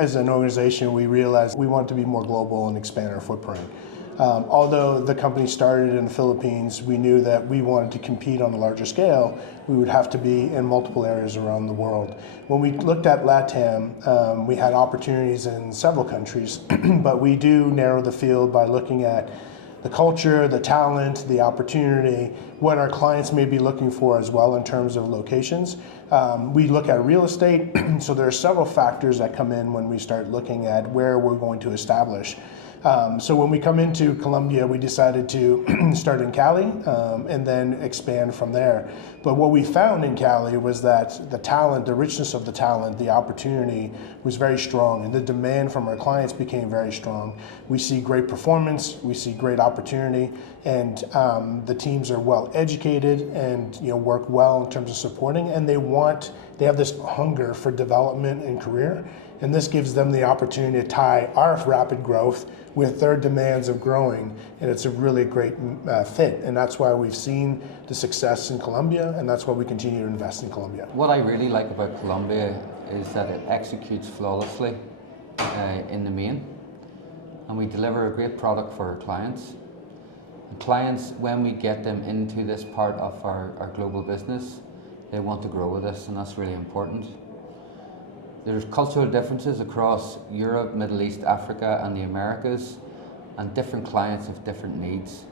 As an organization, we realized we wanted to be more global and expand our footprint. Although the company started in the Philippines, we knew that we wanted to compete on a larger scale. We would have to be in multiple areas around the world. When we looked at LATAM, we had opportunities in several countries, but we do narrow the field by looking at the culture, the talent, the opportunity, what our clients may be looking for as well in terms of locations. We look at real estate, so there are several factors that come in when we start looking at where we're going to establish. So when we come into Colombia, we decided to start in Cali and then expand from there. But what we found in Cali was that the talent, the richness of the talent, the opportunity was very strong, and the demand from our clients became very strong. We see great performance, we see great opportunity, and the teams are well educated and work well in terms of supporting, and they have this hunger for development and career. And this gives them the opportunity to tie our rapid growth with their demands of growing, and it's a really great fit. And that's why we've seen the success in Colombia, and that's why we continue to invest in Colombia. What I really like about Colombia is that it executes flawlessly in the main, and we deliver a great product for our clients. And clients, when we get them into this part of our global business, they want to grow with us, and that's really important. There's cultural differences across Europe, Middle East, Africa, and the Americas, and different clients have different needs.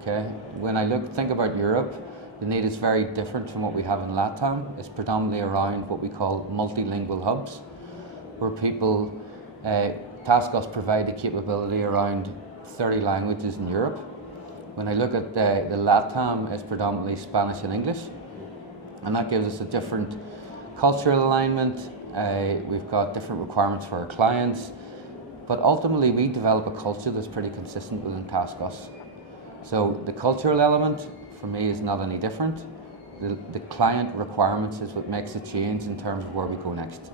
Okay, when I think about Europe, the need is very different from what we have in LATAM. It's predominantly around what we call multilingual hubs, where people, TaskUs provide the capability around 30 languages in Europe. When I look at the LATAM, it's predominantly Spanish and English, and that gives us a different cultural alignment. We've got different requirements for our clients, but ultimately we develop a culture that's pretty consistent within TaskUs. So the cultural element for me is not any different. The client requirements is what makes a change in terms of where we go next.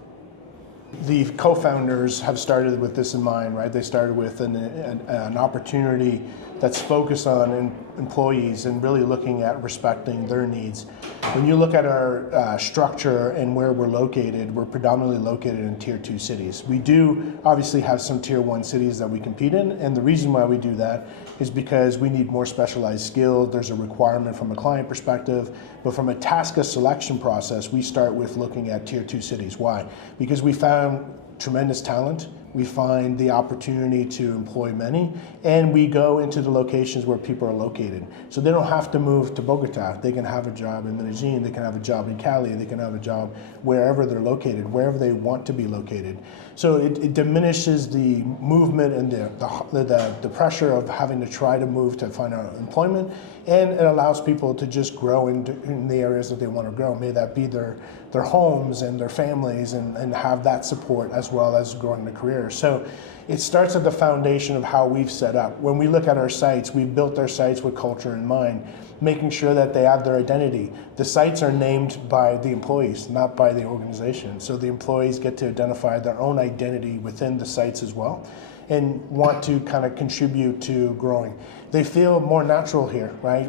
The co-founders have started with this in mind, right? They started with an opportunity that's focused on employees and really looking at respecting their needs. When you look at our structure and where we're located, we're predominantly located in Tier 2 cities. We do obviously have some Tier 1 cities that we compete in, and the reason why we do that is because we need more specialized skills. There's a requirement from a client perspective, but from a TaskUs selection process, we start with looking at Tier 2 cities. Why? Because we found tremendous talent. We find the opportunity to employ many, and we go into the locations where people are located. So they don't have to move to Bogota. They can have a job in Medellín, they can have a job in Cali, they can have a job wherever they're located, wherever they want to be located. So it diminishes the movement and the pressure of having to try to move to find out employment, and it allows people to just grow in the areas that they want to grow. May that be their homes and their families, and have that support as well as growing their career. So it starts at the foundation of how we've set up. When we look at our sites, we've built our sites with culture in mind, making sure that they have their identity. The sites are named by the employees, not by the organization. So the employees get to identify their own identity within the sites as well, and want to kind of contribute to growing. They feel more natural here, right?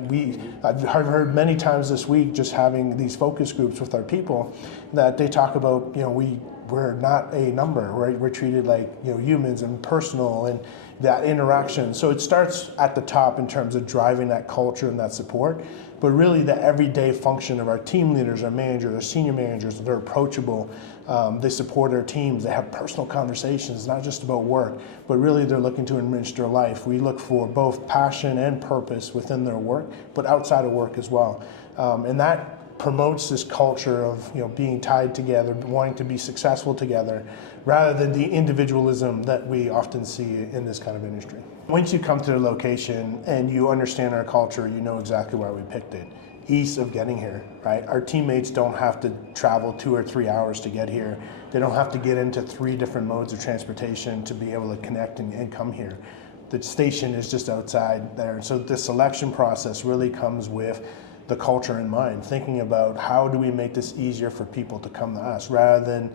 I've heard many times this week, just having these focus groups with our people, that they talk about, we're not a number, right? We're treated like humans and personal, and that interaction. So it starts at the top in terms of driving that culture and that support, but really the everyday function of our team leaders, our managers, our senior managers, they're approachable. They support their teams. They have personal conversations, not just about work, but really they're looking to enrich their life. We look for both passion and purpose within their work, but outside of work as well. And that promotes this culture of being tied together, wanting to be successful together, rather than the individualism that we often see in this kind of industry. Once you come to the location and you understand our culture, you know exactly why we picked it. Ease of getting here, right? Our teammates don't have to travel 2 or 3 hours to get here. They don't have to get into 3 different modes of transportation to be able to connect and come here. The station is just outside there. So the selection process really comes with the culture in mind, thinking about how do we make this easier for people to come to us, rather than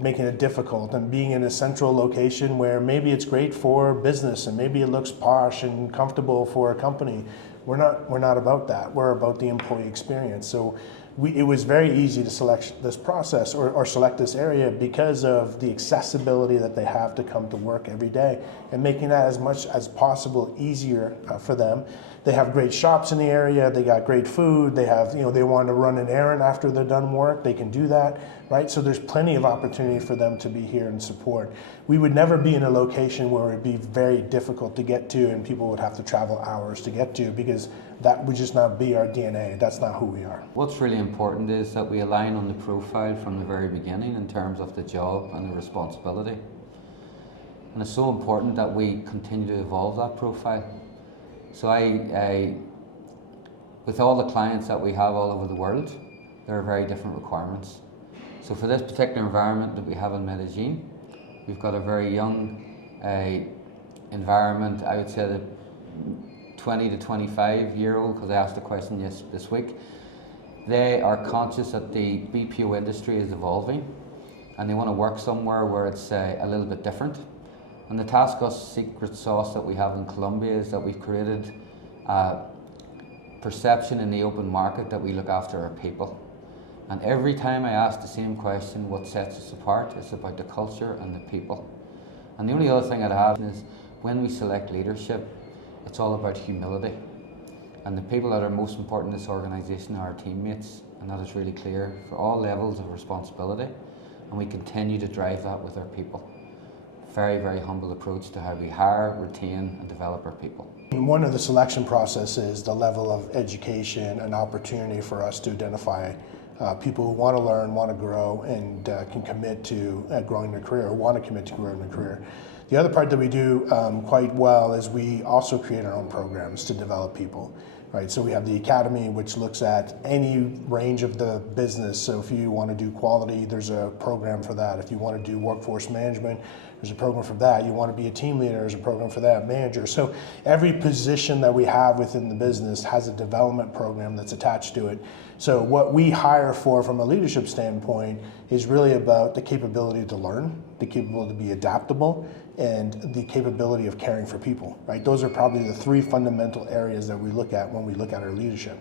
making it difficult and being in a central location where maybe it's great for business and maybe it looks posh and comfortable for a company. We're not about that. We're about the employee experience. So it was very easy to select this process or select this area because of the accessibility that they have to come to work every day, and making that as much as possible easier for them. They have great shops in the area, they got great food, they have, they want to run an errand after they're done work, they can do that, right? So there's plenty of opportunity for them to be here and support. We would never be in a location where it'd be very difficult to get to and people would have to travel hours to get to, because that would just not be our DNA. That's not who we are. What's really important is that we align on the profile from the very beginning in terms of the job and the responsibility. And it's so important that we continue to evolve that profile. So with all the clients that we have all over the world, there are very different requirements. So for this particular environment that we have in Medellín, we've got a very young environment. I would say the 20 to 25 year old, because I asked the question this week. They are conscious that the BPO industry is evolving and they want to work somewhere where it's a little bit different. And the TaskUs secret sauce that we have in Colombia is that we've created a perception in the open market that we look after our people. And every time I ask the same question, what sets us apart, it's about the culture and the people. And the only other thing I'd add is when we select leadership, it's all about humility. And the people that are most important in this organisation are our teammates, and that is really clear for all levels of responsibility. And we continue to drive that with our people. Very, very humble approach to how we hire, retain and develop our people. One of the selection processes is the level of education and opportunity for us to identify people who want to learn, want to grow, and can commit to growing their career, or want to commit to growing their career. The other part that we do quite well is we also create our own programs to develop people. Right, so we have the academy, which looks at any range of the business. So if you want to do quality, there's a program for that. If you want to do workforce management, there's a program for that. You want to be a team leader, there's a program for that, manager. So every position that we have within the business has a development program that's attached to it. So what we hire for from a leadership standpoint is really about the capability to learn, the capability to be adaptable, and the capability of caring for people, right? Those are probably the three fundamental areas that we look at when we look at our leadership.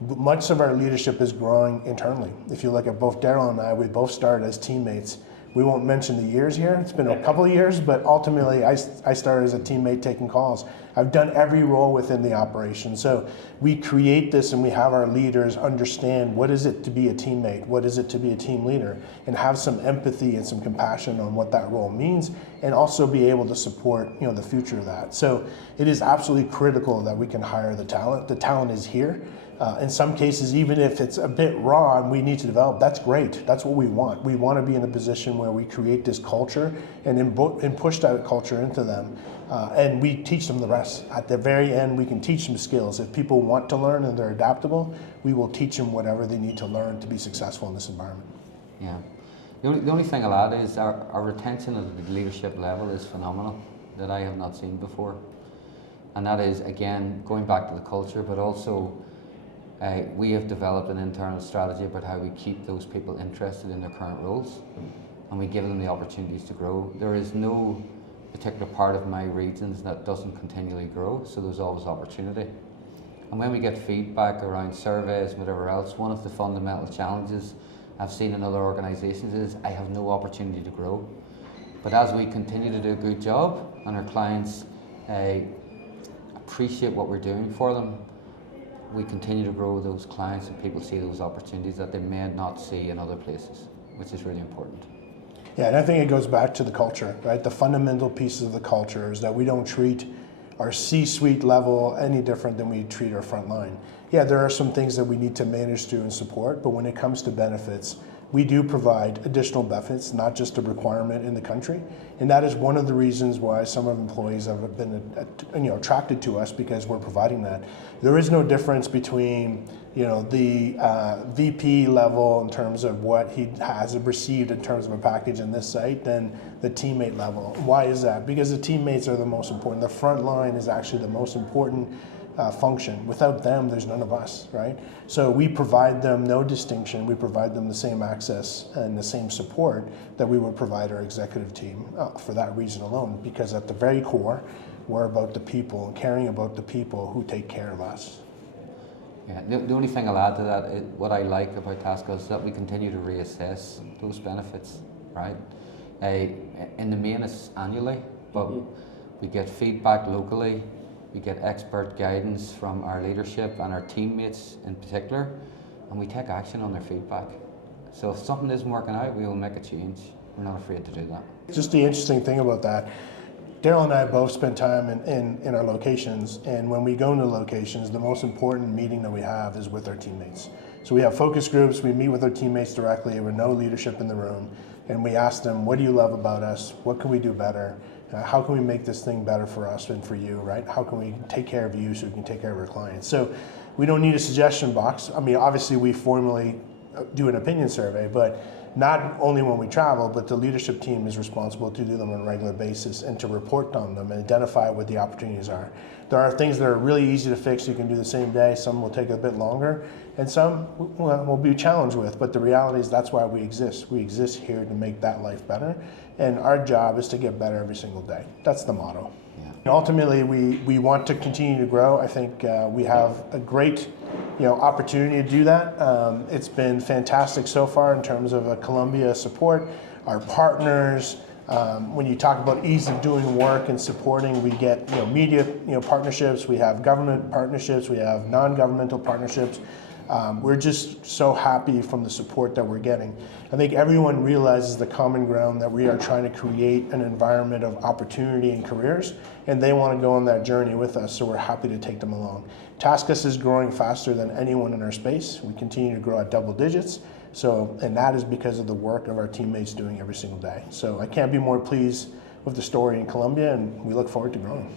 Much of our leadership is growing internally. If you look at both Darryl and I, we both started as teammates. We won't mention the years here, it's been a couple of years, but ultimately I started as a teammate taking calls. I've done every role within the operation. So we create this and we have our leaders understand what is it to be a teammate, what is it to be a team leader, and have some empathy and some compassion on what that role means, and also be able to support the future of that. So it is absolutely critical that we can hire the talent. The talent is here. In some cases, even if it's a bit raw and we need to develop, that's great. That's what we want. We want to be in a position where we create this culture and push that culture into them. And we teach them the rest. At the very end, we can teach them skills. If people want to learn and they're adaptable, we will teach them whatever they need to learn to be successful in this environment. Yeah. The only thing I'll add is our retention at the leadership level is phenomenal, that I have not seen before. And that is, again, going back to the culture, but also we have developed an internal strategy about how we keep those people interested in their current roles, and we give them the opportunities to grow. There is no particular part of my regions that doesn't continually grow, so there's always opportunity. And when we get feedback around surveys, whatever else, one of the fundamental challenges I've seen in other organisations is I have no opportunity to grow. But as we continue to do a good job and our clients appreciate what we're doing for them, we continue to grow those clients and people see those opportunities that they may not see in other places, which is really important. Yeah, and I think it goes back to the culture, right? The fundamental pieces of the culture is that we don't treat our C-suite level any different than we treat our front line. Yeah, there are some things that we need to manage through and support, but when it comes to benefits, we do provide additional benefits, not just a requirement in the country. And that is one of the reasons why some of employees have been attracted to us, because we're providing that. There is no difference between the VP level in terms of what he has received in terms of a package in this site than the teammate level. Why is that? Because the teammates are the most important. The front line is actually the most important function. Without them, there's none of us, right? So we provide them no distinction. We provide them the same access and the same support that we would provide our executive team for that reason alone, because at the very core, we're about the people and caring about the people who take care of us. Yeah, the only thing I'll add to that, what I like about TaskUs is that we continue to reassess those benefits, right? In the main, it's annually, but we get feedback locally, we get expert guidance from our leadership and our teammates in particular, and we take action on their feedback. So if something isn't working out, we will make a change. We're not afraid to do that. Just the interesting thing about that, Darryl and I both spend time in our locations, and when we go into locations, the most important meeting that we have is with our teammates. So we have focus groups, we meet with our teammates directly with no leadership in the room, and we ask them, what do you love about us? What can we do better? How can we make this thing better for us and for you, right? How can we take care of you so we can take care of our clients? So we don't need a suggestion box. I mean, obviously we formally do an opinion survey, but not only when we travel, but the leadership team is responsible to do them on a regular basis and to report on them and identify what the opportunities are. There are things that are really easy to fix, you can do the same day, some will take a bit longer, and some we'll be challenged with, but the reality is that's why we exist. We exist here to make that life better, and our job is to get better every single day. That's the motto. Ultimately, we want to continue to grow. I think we have a great opportunity to do that. It's been fantastic so far in terms of Colombia support, our partners. When you talk about ease of doing work and supporting, we get media partnerships, we have government partnerships, we have non-governmental partnerships. We're just so happy from the support that we're getting. I think everyone realizes the common ground that we are trying to create an environment of opportunity and careers, and they want to go on that journey with us, so we're happy to take them along. TaskUs is growing faster than anyone in our space. We continue to grow at double digits, and that is because of the work of our teammates doing every single day. So I can't be more pleased with the story in Colombia, and we look forward to growing.